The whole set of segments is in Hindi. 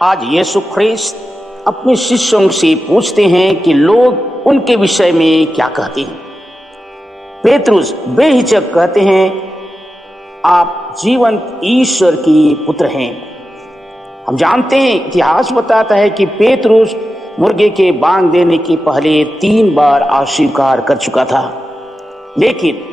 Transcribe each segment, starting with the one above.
आज यीशु ख्रिस्त अपने शिष्यों से पूछते हैं कि लोग उनके विषय में क्या कहते हैं। पेतरुस बेहिचक कहते हैं, आप जीवंत ईश्वर की पुत्र हैं। हम जानते हैं, इतिहास बताता है कि पेतरुस मुर्गे के बांग देने के पहले 3 बार अस्वीकार कर चुका था, लेकिन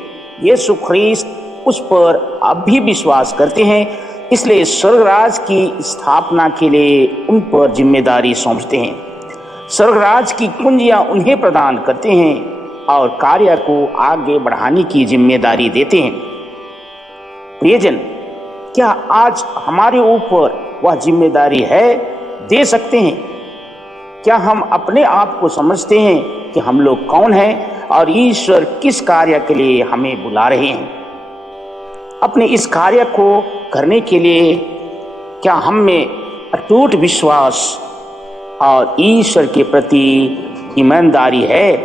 यीशु ख्रिस्त उस पर अब भी विश्वास करते हैं, इसलिए स्वर्गराज की स्थापना के लिए उन पर जिम्मेदारी सौंपते हैं। स्वर्गराज की कुंजियां उन्हें प्रदान करते हैं और कार्य को आगे बढ़ाने की जिम्मेदारी देते हैं। प्रियजन, क्या आज हमारे ऊपर वह जिम्मेदारी है? दे सकते हैं? क्या हम अपने आप को समझते हैं कि हम लोग कौन हैं और ईश्वर किस कार्य के लिए हमें बुला रहे हैं? अपने इस कार्य को करने के लिए क्या हम में अटूट विश्वास और ईश्वर के प्रति ईमानदारी है?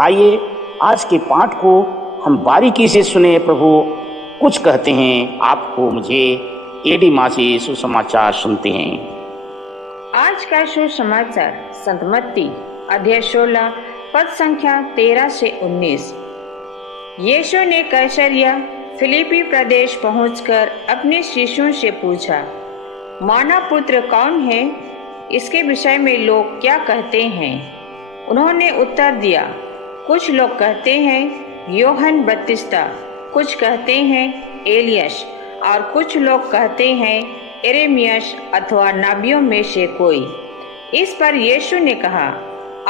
आइए आज के पाठ को हम बारीकी से सुने। प्रभु कुछ कहते हैं आपको, मुझे एडी माँ से सुसमाचार सुनते हैं। आज का सुसमाचार संत मत्ती अध्याय 16 पद संख्या 13 से 19। यीशु ने कैसरिया फिलिपी प्रदेश पहुंचकर अपने शिष्यों से पूछा, मानव पुत्र कौन है? इसके विषय में लोग क्या कहते हैं? उन्होंने उत्तर दिया, कुछ लोग कहते हैं यूहन्ना बपतिस्ता, कुछ कहते हैं एलियस और कुछ लोग कहते हैं यिर्मयाह अथवा नबियों में से कोई। इस पर यीशु ने कहा,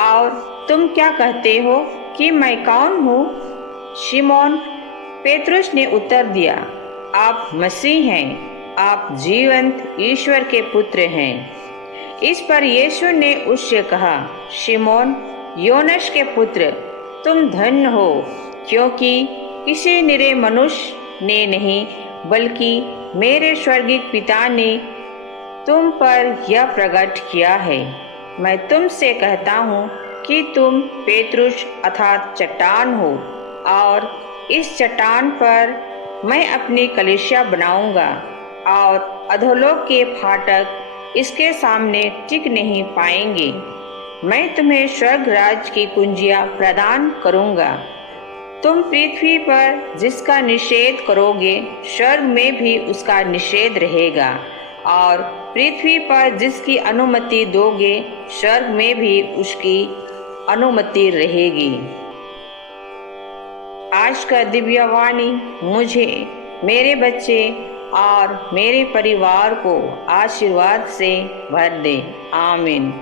और तुम क्या कहते हो कि मैं कौन हूँ? शिमोन पेतरुस ने उत्तर दिया, आप मसीह हैं, आप जीवंत ईश्वर के पुत्र हैं। इस पर यीशु ने उससे कहा, शिमोन योनस के पुत्र, तुम धन्य हो, क्योंकि किसी निरे मनुष्य ने नहीं बल्कि मेरे स्वर्गीय पिता ने तुम पर यह प्रकट किया है। मैं तुमसे कहता हूँ कि तुम पेतरुस अर्थात चट्टान हो, और इस चट्टान पर मैं अपनी कलीसिया बनाऊंगा और अधोलोक के फाटक इसके सामने टिक नहीं पाएंगे। मैं तुम्हें स्वर्ग राज की कुंजियां प्रदान करूंगा। तुम पृथ्वी पर जिसका निषेध करोगे, स्वर्ग में भी उसका निषेध रहेगा, और पृथ्वी पर जिसकी अनुमति दोगे, स्वर्ग में भी उसकी अनुमति रहेगी। आज का दिव्य वाणी मुझे, मेरे बच्चे और मेरे परिवार को आशीर्वाद से भर दे। आमीन।